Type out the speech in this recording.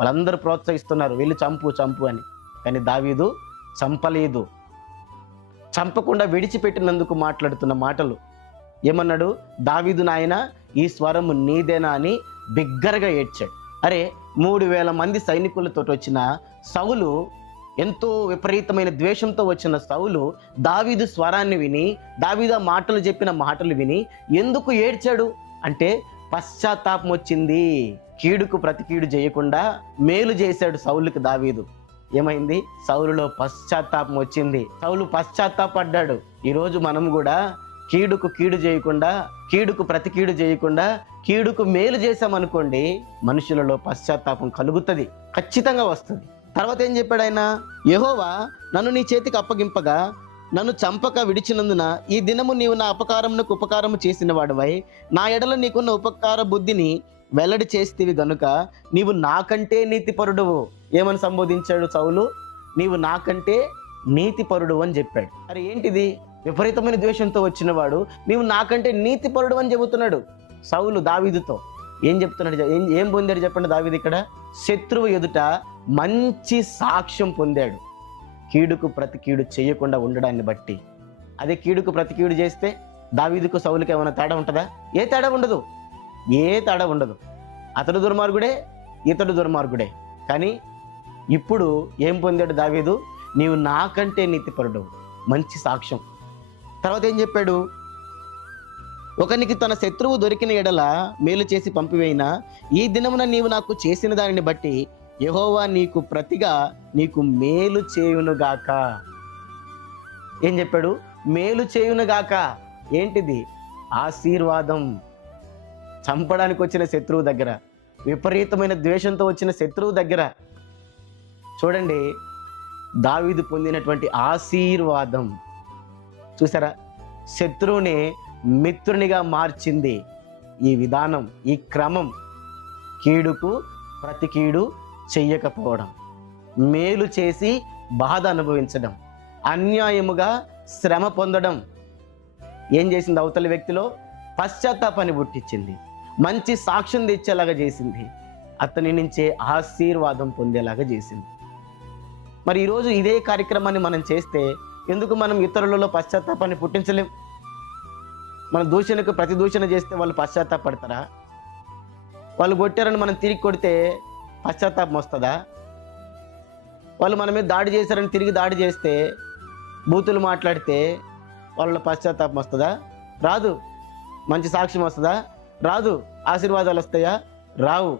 వాళ్ళందరూ ప్రోత్సహిస్తున్నారు, వెళ్ళి చంపు చంపు అని. కానీ దావీదు చంపలేదు. చంపకుండా విడిచిపెట్టినందుకు మాట్లాడుతున్న మాటలు. ఏమన్నాడు? దావీదు నాయన ఈ స్వరము నీదేనా అని బిగ్గరగా ఏడ్చాడు. అరే, 3000 మంది సైనికులతో వచ్చిన సౌలు, ఎంతో విపరీతమైన ద్వేషంతో వచ్చిన సౌలు దావీదు స్వరాన్ని విని, దావీదు ఆ మాటలు చెప్పిన మాటలు విని ఎందుకు ఏడ్చాడు అంటే పశ్చాత్తాపం వచ్చింది. కీడుకు ప్రతి కీడు చేయకుండా మేలు చేశాడు సౌలుకి దావీదు. ఏమైంది? సౌలులో పశ్చాత్తాపం వచ్చింది. సౌలు పశ్చాత్తాపడ్డాడు. ఈరోజు మనం కూడా కీడుకు కీడు చేయకుండా, కీడుకు ప్రతి కీడు చేయకుండా, కీడుకు మేలు చేశామనుకోండి, మనుషులలో పశ్చాత్తాపం కలుగుతుంది, ఖచ్చితంగా వస్తుంది. తర్వాత ఏం చెప్పాడు ఆయన? యెహోవా నన్ను నీ చేతికి అప్పగింపగా నన్ను చంపక విడిచినందున ఈ దినము నీవు నా అపకారమునకు ఉపకారము చేసిన వాడివై నా ఎడల నీకున్న ఉపకార బుద్ధిని వెల్లడి చేస్తేవి గనుక నీవు నాకంటే నీతిపరుడువు. ఏమని సంబోధించాడు సౌలు? నీవు నాకంటే నీతిపరుడు అని చెప్పాడు. అరే ఏంటిది? విపరీతమైన ద్వేషంతో వచ్చిన వాడు నీవు నాకంటే నీతిపరుడు అని చెబుతున్నాడు సౌలు దావీదుతో. ఏం చెప్తున్నాడు? ఏం పొందాడు చెప్పండి దావీదు ఇక్కడ? శత్రువు ఎదుట మంచి సాక్ష్యం పొందాడు, కీడుకు ప్రతి కీడు చేయకుండా ఉండడాన్ని బట్టి. అదే కీడుకు ప్రతి కీడు చేస్తే దావీదుకు సౌలుకి ఏమైనా తేడా ఉంటుందా? ఏ తేడా ఉండదు, ఏ తేడా ఉండదు. అతడు దుర్మార్గుడే, ఇతడు దుర్మార్గుడే. కానీ ఇప్పుడు ఏం పొందాడు దావీదు? నీవు నాకంటే నీతిపరుడు, మంచి సాక్ష్యం. తర్వాత ఏం చెప్పాడు? ఒకనికి తన శత్రువు దొరికిన ఎడల మేలు చేసి పంపివేయినా ఈ దినమున నీవు నాకు చేసిన దానిని బట్టి యెహోవా నీకు ప్రతిగా నీకు మేలు చేయునుగాక. ఏం చెప్పాడు? మేలు చేయునుగాక. ఏంటిది? ఆశీర్వాదం. చంపడానికి వచ్చిన శత్రువు దగ్గర, విపరీతమైన ద్వేషంతో వచ్చిన శత్రువు దగ్గర చూడండి దావీదు పొందినటువంటి ఆశీర్వాదం. చూసారా? శత్రువుని మిత్రునిగా మార్చింది ఈ విధానం, ఈ క్రమం. కీడుకు ప్రతి కీడు చెయ్యకపోవడం, మేలు చేసి బాధ అనుభవించడం, అన్యాయముగా శ్రమ పొందడం. ఏం చేసింది? అవతలి వ్యక్తిలో పశ్చాత్తాపాన్ని పుట్టించింది, మంచి సాక్ష్యం తెచ్చేలాగా చేసింది, అతని నుంచే ఆశీర్వాదం పొందేలాగా చేసింది. మరి ఈరోజు ఇదే కార్యక్రమాన్ని మనం చేస్తే ఎందుకు మనం ఇతరులలో పశ్చాత్తాపాన్ని పుట్టించలేం? మన దూషణకు ప్రతి దూషణ చేస్తే వాళ్ళు పశ్చాత్తాపడతారా? వాళ్ళు కొట్టారని మనం తిరిగి కొడితే పశ్చాత్తాపం వస్తుందా? వాళ్ళు మన మీద దాడి చేశారని తిరిగి దాడి చేస్తే, బూతులు మాట్లాడితే వాళ్ళ పశ్చాత్తాపం వస్తుందా? రాదు. మంచి సాక్ష్యం వస్తుందా? రాదు. ఆశీర్వాదాలు వస్తాయా? రావు.